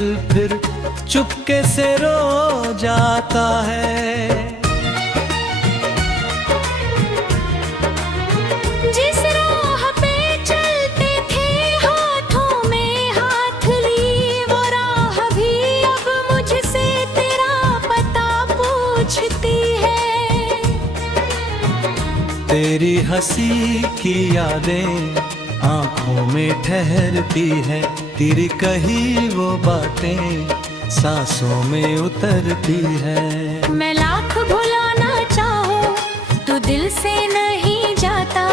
फिर चुपके से रो जाता है। जिस राह पे चलते थे हाथों में हाथ ली, वो राह भी अब मुझसे तेरा पता पूछती है। तेरी हंसी की यादें आंखों में ठहरती है, तेरी कही वो बातें सांसों में उतरती है। मैं लाख भुलाना चाहूं तू दिल से नहीं जाता,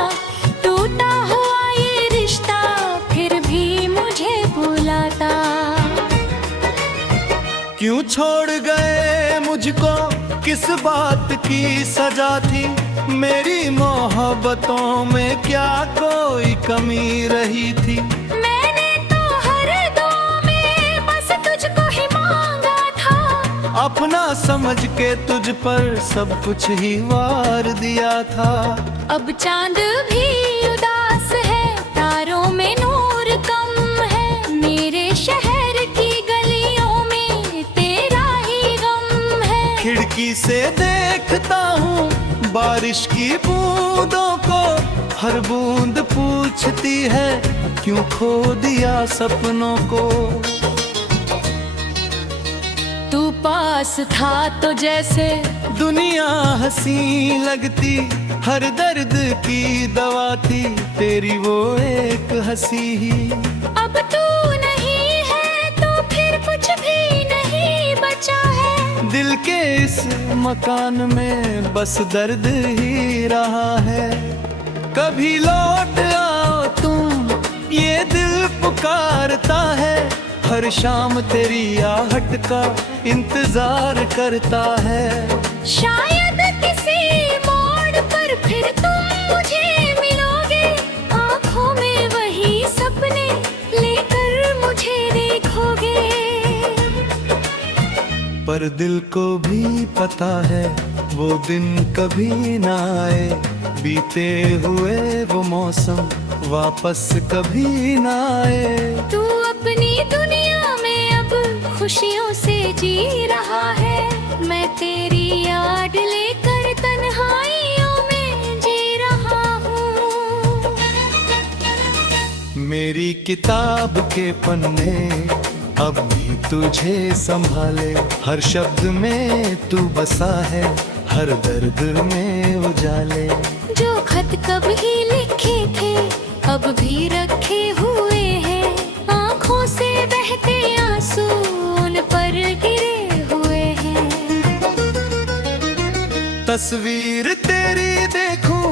टूटा हुआ ये रिश्ता फिर भी मुझे बुलाता। क्यों छोड़ गए मुझको, किस बात की सजा थी, मेरी मोहब्बतों में क्या कोई कमी रही थी। मैंने तो हर दुआ में बस तुझको ही मांगा था, अपना समझ के तुझ पर सब कुछ ही वार दिया था। अब चांद भी उदास है, तारों में नूर कम है, मेरे शहर की गलियों में तेरा ही गम है। खिड़की से देखता हूँ बारिश की बूंदों को, हर बूंद पूछती है क्यों खो दिया सपनों को। तू पास था तो जैसे दुनिया हंसी लगती, हर दर्द की दवा थी तेरी वो एक हंसी ही। अब तू नहीं है तो फिर कुछ भी नहीं बचा है, दिल के इस मकान में बस दर्द ही रहा है। कभी लौट आओ तुम, ये दिल पुकारता है, हर शाम तेरी आहट का इंतजार करता है। शायद किसी मोड़ पर फिर तुम मुझे मिलोगे, आँखों में वही सपने लेकर मुझे देखोगे। पर दिल को भी पता है वो दिन कभी ना आए, बीते हुए वो मौसम वापस कभी ना आए। तू अपनी दुनिया में अब खुशियों से जी रहा है, मैं तेरी याद लेकर तन्हाइयों में जी रहा हूँ। मेरी किताब के पन्ने अब भी तुझे संभाले, हर शब्द में तू बसा है, हर दर्द में उजाले। जो खत कभी लिखे थे अब भी रखे हुए हैं, आँखों से बहते आंसू उन पर गिरे हुए हैं। तस्वीर तेरी देखूं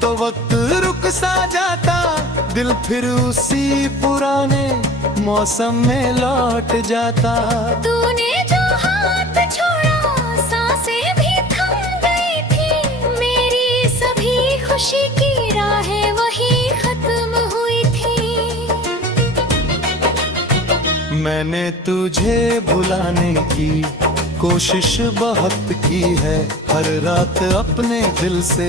तो वक्त रुक सा जाता, दिल फिर उसी पुराने मौसम में लौट जाता। तूने जो हाथ छोड़ा सांसें भी थम गई थी, मेरी सभी खुशी की राहें वही खत्म हुई थी। मैंने तुझे भुलाने की कोशिश बहुत की है, हर रात अपने दिल से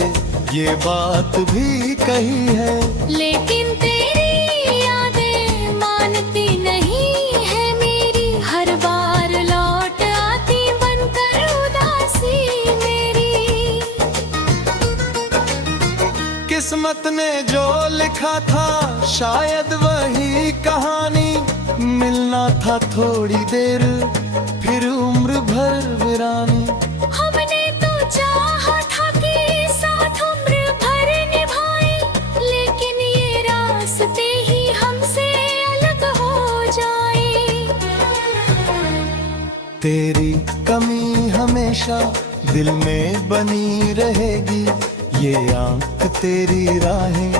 ये बात भी कही है। लेकिन तेरी यादें मानती नहीं है मेरी, हर बार लौट आती बनकर उदासी मेरी। किस्मत ने जो लिखा था शायद वही कहानी, मिलना था थोड़ी देर फिर उम्र भर वीरानी। हमने तो चाहा था कि साथ उम्र भर निभाए, लेकिन ये रास्ते ही हमसे अलग हो जाए। तेरी कमी हमेशा दिल में बनी रहेगी, ये आंख तेरी राहें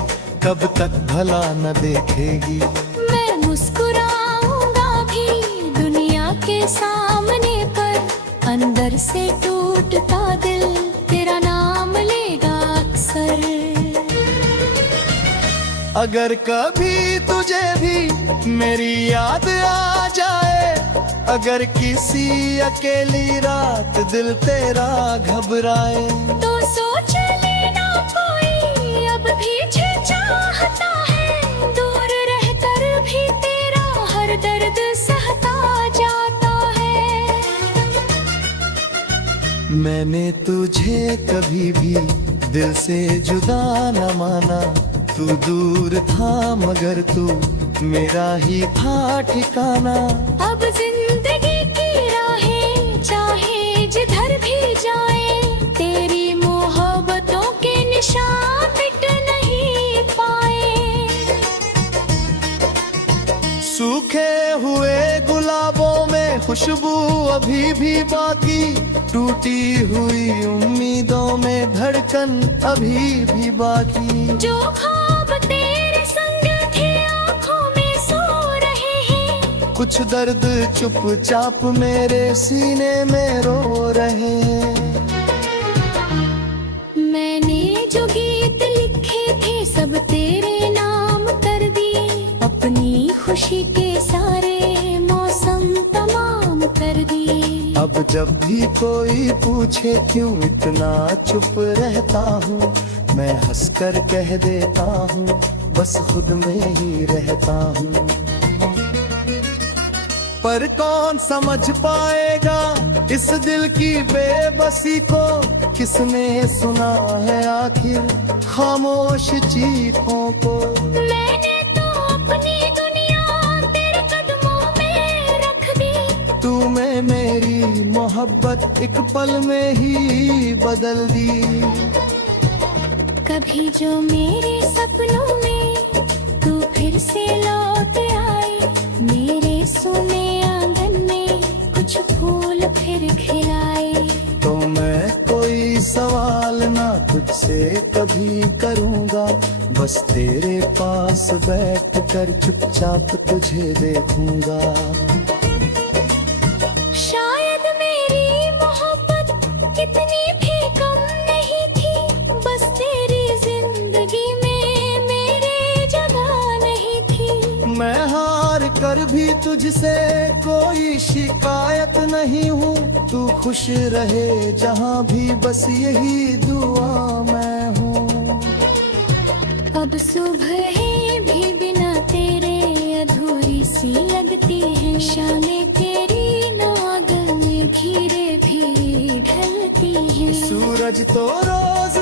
कब तक भला न देखेगी। मैं मुस्कुराऊंगा भी दुनिया के सामने, पर अंदर से टूटता दिल तेरा नाम लेगा अक्सर। अगर कभी तुझे भी मेरी याद आ जाए, अगर किसी अकेली रात दिल तेरा घबराए, तो सोच लेना कोई अब भी चाहता है, दूर रहकर भी तेरा हर दर्द सहता जा। मैंने तुझे कभी भी दिल से जुदा न माना, तू दूर था मगर तू मेरा ही था ठिकाना। अब जिंदगी की राहें चाहे जिधर भी जाए, तेरी मोहब्बतों के निशान मिट नहीं पाए। सूखे हुए गुलाबों में खुशबू अभी भी बाकी, टूटी हुई उम्मीदों में धड़कन अभी भी बाकी। जो ख्वाब तेरे संग थे आँखों में सो रहे हैं, कुछ दर्द चुपचाप मेरे सीने में रो रहे हैं। मैंने जो गीत लिखे थे सब तेरे नाम कर दिए, अपनी खुशी के सारे मौसम तमाम कर दिए। अब जब भी कोई पूछे क्यों इतना चुप रहता हूँ, मैं हंसकर कह देता हूँ बस खुद में ही रहता हूँ। पर कौन समझ पाएगा इस दिल की बेबसी को, किसने सुना है आखिर खामोश चीखों को। मैंने तो अपनी दुनिया तेरे कदमों में रख दी, तूने मेरी मोहब्बत एक पल में ही बदल दी। कभी जो मेरे सपनों में तू फिर से लौट आए, मेरे सोने आंगन में कुछ फूल फिर खिलाए। तो मैं कोई सवाल ना तुझसे कभी करूँगा, बस तेरे पास बैठ कर चुपचाप तुझे देखूंगा। शायद मेरी मोहब्बत कितनी भी कम नहीं थी, बस तेरी जिंदगी में मेरे जगह नहीं थी। मैं हार कर भी तुझसे कोई शिकायत नहीं हूँ, तू खुश रहे जहाँ भी बस यही दुआ मैं हूँ। अब सुबह भी बिना तेरे अधूरी सी लगती है, शामें तेरी नागन घिरे भी ढलती है। सूरज तो रोज